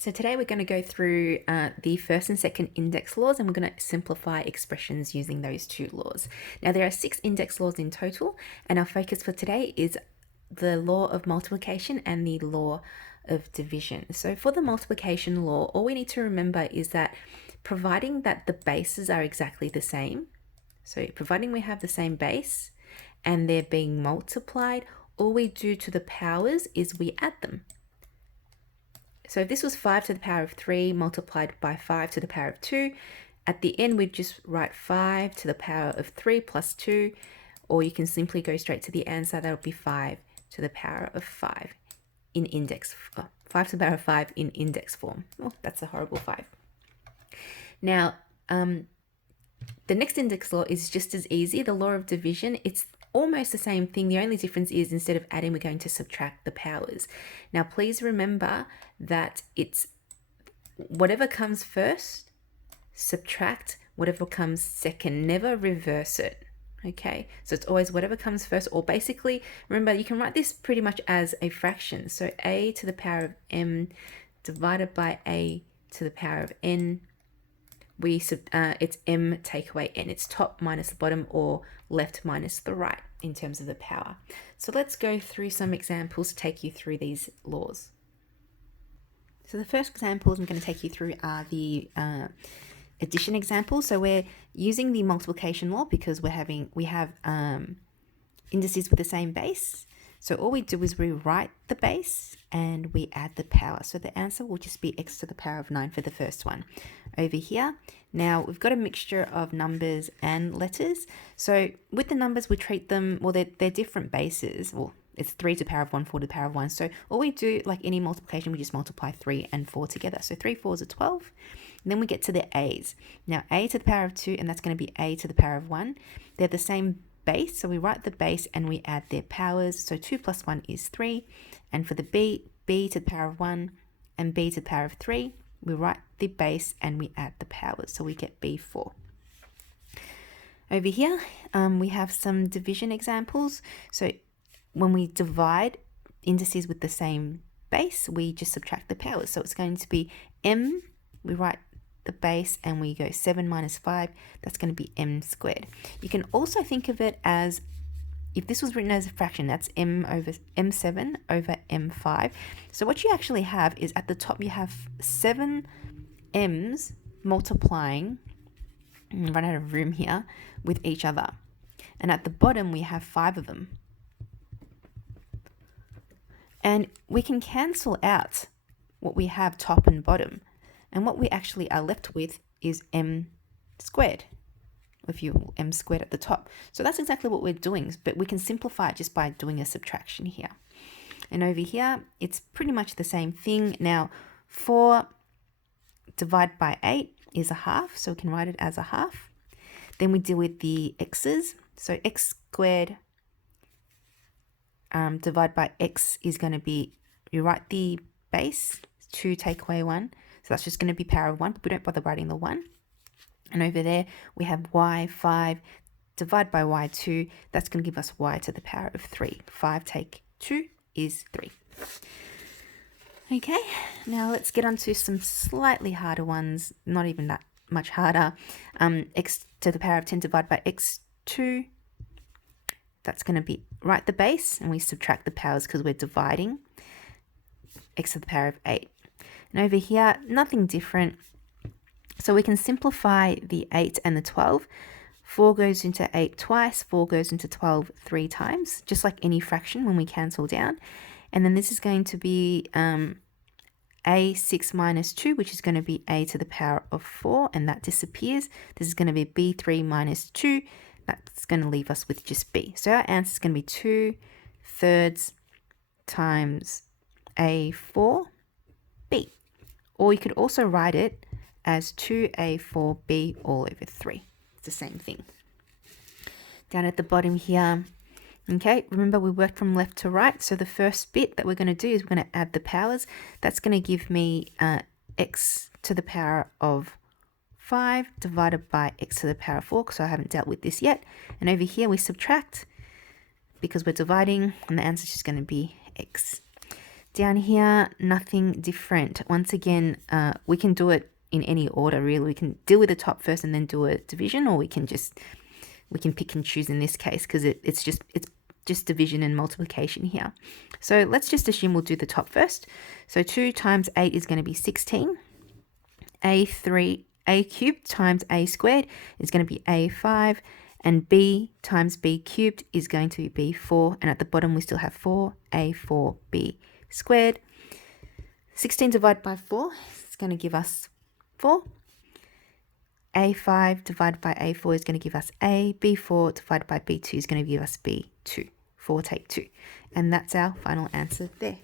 So today we're going to go through the first and second index laws, and we're going to simplify expressions using those two laws. Now there are 6 index laws in total, and our focus for today is the law of multiplication and the law of division. So for the multiplication law, all we need to remember is that providing that the bases are exactly the same, so providing we have the same base and they're being multiplied, all we do to the powers is we add them. So if this was 5 to the power of 3 multiplied by 5 to the power of 2, at the end we'd just write 5 to the power of 3 plus 2, or you can simply go straight to the answer. That would be 5 to the power of 5 in index, 5 to the power of 5 in index form. Oh, that's a horrible 5. Now, the next index law is just as easy. The law of division, it's almost the same thing. The only difference is instead of adding, we're going to subtract the powers. Now, please remember that it's whatever comes first, subtract whatever comes second. Never reverse it. Okay, so it's always whatever comes first, or basically, remember, you can write this pretty much as a fraction. So a to the power of m divided by a to the power of n. It's m take away n. It's top minus the bottom, or left minus the right in terms of the power. So let's go through some examples to take you through these laws. So the first examples I'm going to take you through are the addition examples. So we're using the multiplication law because we have indices with the same base. So all we do is we write the base and we add the power. So the answer will just be x to the power of 9 for the first one. Over here, now we've got a mixture of numbers and letters. So with the numbers, we treat them, well, they're different bases. Well, it's 3 to the power of 1, 4 to the power of 1. So all we do, like any multiplication, we just multiply 3 and 4 together. So 3 4s are 12. And then we get to the a's. Now a to the power of 2, and that's going to be a to the power of 1. They're the same base, so we write the base and we add their powers. So 2 plus 1 is 3. And for the b to the power of 1 and b to the power of 3, we write the base and we add the powers. So we get b4. Over here, we have some division examples. So when we divide indices with the same base, we just subtract the powers. So it's going to be m, we write the base and we go 7 minus 5, that's going to be m squared. You can also think of it as, if this was written as a fraction, that's m7 over m5. So what you actually have is at the top you have 7 m's multiplying, run out of room here, with each other. And at the bottom we have 5 of them. And we can cancel out what we have top and bottom. And what we actually are left with is m squared, if you m squared at the top. So that's exactly what we're doing, but we can simplify it just by doing a subtraction here. And over here, it's pretty much the same thing. Now, 4 divided by 8 is a half, so we can write it as a half. Then we deal with the x's. So x squared divided by x is going to be, you write the base, 2 take away 1. So that's just going to be power of 1, but we don't bother writing the 1. And over there, we have y5 divided by y2. That's going to give us y to the power of 3. 5 take 2 is 3. Okay, now let's get on to some slightly harder ones, not even that much harder. X to the power of 10 divided by x2. That's going to be, write the base, and we subtract the powers because we're dividing. X to the power of 8. And over here, nothing different. So we can simplify the 8 and the 12. 4 goes into 8 twice, 4 goes into 12 3 times, just like any fraction when we cancel down. And then this is going to be a6 minus 2, which is going to be a to the power of 4, and that disappears. This is going to be b3 minus 2. That's going to leave us with just b. So our answer is going to be 2/3 times a4 b. Or you could also write it as 2a4b all over 3. It's the same thing. Down at the bottom here, okay, remember we worked from left to right. So the first bit that we're going to do is we're going to add the powers. That's going to give me x to the power of 5 divided by x to the power of 4, because I haven't dealt with this yet. And over here we subtract because we're dividing, and the answer is just going to be x. Down here, nothing different. Once again, we can do it in any order, really. We can deal with the top first and then do a division, or we can pick and choose in this case because it's just division and multiplication here. So let's just assume we'll do the top first. So 2 times 8 is going to be 16. A cubed times a squared is going to be a5. And b times b cubed is going to be b4. And at the bottom, we still have 4a4b squared. 16 divided by 4 is going to give us 4. A5 divided by A4 is going to give us A. B4 divided by B2 is going to give us B2. 4 take 2. And that's our final answer there.